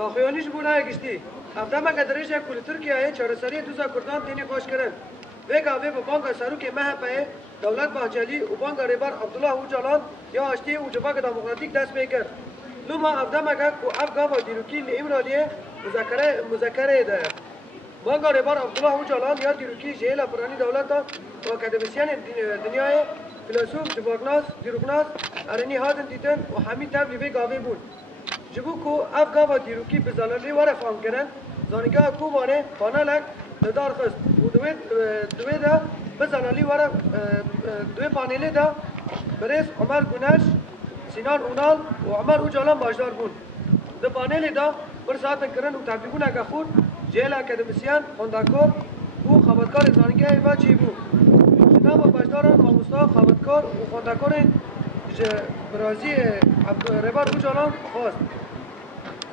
داخیانیش بوده گشتی افته ما قدرش کل ترکیه چهارسری دوزا کردان تینی خوش کردن و گاوه به بانک سروک مهپه دولت بانجلی و بانک ریبار عبدالله اوجالان یا اشتی اوجباک دموکراتیک دست میکرد لما افته ما که افغان دیروکی لیمرالیه مذکره ده بانک ریبار عبدالله اوجالان یا دیروکی جهل پرانی دولت و اکادمیسیان دنیای فیلسوف جواناس دیروکناس ارنی هادن دیدن و همین تبلی به گاوه بود جبو کو افغان دیروکی بزلالی واره فهم کردن زانگاه کو واره پانالک ندار خست و دوی دا بزلالی واره دوی پانیلی دا برز عمر گونش سینان اونال و عمر اوجالان باشدار بون ده پانیلی دا بر ساعتن کرن و تبلیغون اگه خود جهل اکادمیسیان خوندکار و خبرکار زانگاه و چی بود جناب باشداران ماموستا خبرکار و خوندکار برازی ریبار اوجالان خواست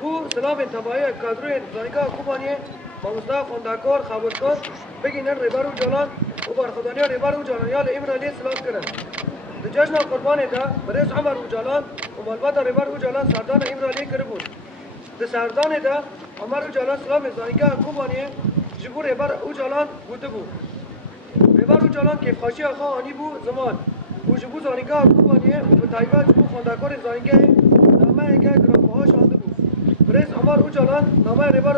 او سلام انتباهی کادروی زانگاه کوبانیه ماموستا خوندکار خبرکار بگینن ریبار اوجالان و برخدانی ریبار اوجالان یا لامرالی سلام کردن در جشن قربانی دا برز عمر اوجالان و مالبات ریبار اوجالان سردان امرالی کرده بود در سردان دا عمر اوجالان سلام زانگاه کوبانیه جبور ریبار اوجالان بوده بود ریبار اوجالان که خاشی آخا آنی بود زمان و جبور زانگاه کوبانیه و به تایبه جبور خوندکار زانگاه نامه که گرامه ها شانده بود برز عمر اوجالان نامه ریبار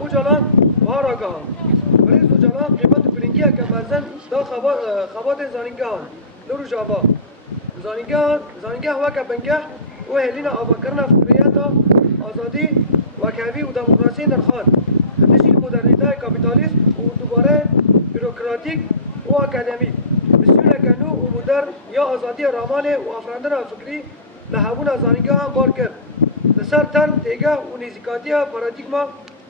اوجالان بار آگاه برز اوجالان قیمت برنگی که مزن دا خواد زانگاه نور جاوا زانگاه وکا بنگه و هلینا آبا کرنا فکریتا آزادی و کهوی و دموکراسی در خان نشین مدرنیته کپیتالیسم و دوباره بیروکراتیک و اکادمی بسیون کنو و مدرن یا آزادی رامانه و افراندن فکری لحبون زانگاه بار کرد لسر ترم تیگه و نیزیکاتی پارادیگما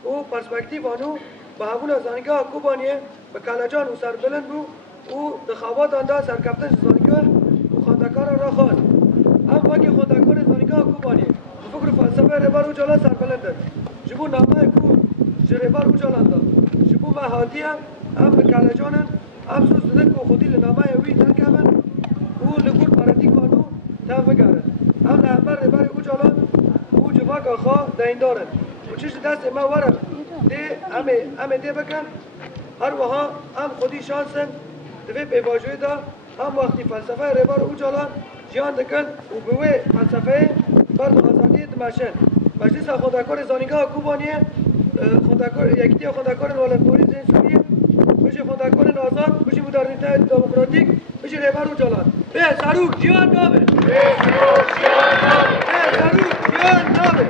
و پرسپکتیو آنو به هبون زانگاه کوبانیه به کالجان و سربلند بو او دخوات آندا سرکفتن زانگاه و خواندکار را خواست هم وقتی خواندکار زانگاه کوبانیه فکر فلسفه ریبار اوجالان سربلند جبو نامه کو ریبار اوجالان دا جبو محاتی هم به کالجان هم سوز دده کو خودی لنامه وی ترکمن او لگور پارادیگ آنو تفگره هم نهبر ریبار اوجالان او جواک آخوا دیندارن و چیش دست ما ورم ده همه ده بکن هر وها هم خودی شانسن دوی پیواجوی دا هم وقتی فلسفه ریبار اوجالان جیان دکن و بوی فلسفه برد آزادی دمشن مجلس خوندکار زانگاه کوبانیه یکتی خوندکار نوالنپوری زین سوریه بشه خوندکار آزاد بشه مدرنیته دموکراتیک بشه ریبار اوجالان به سروک جیان نامه به سروک جیان نامه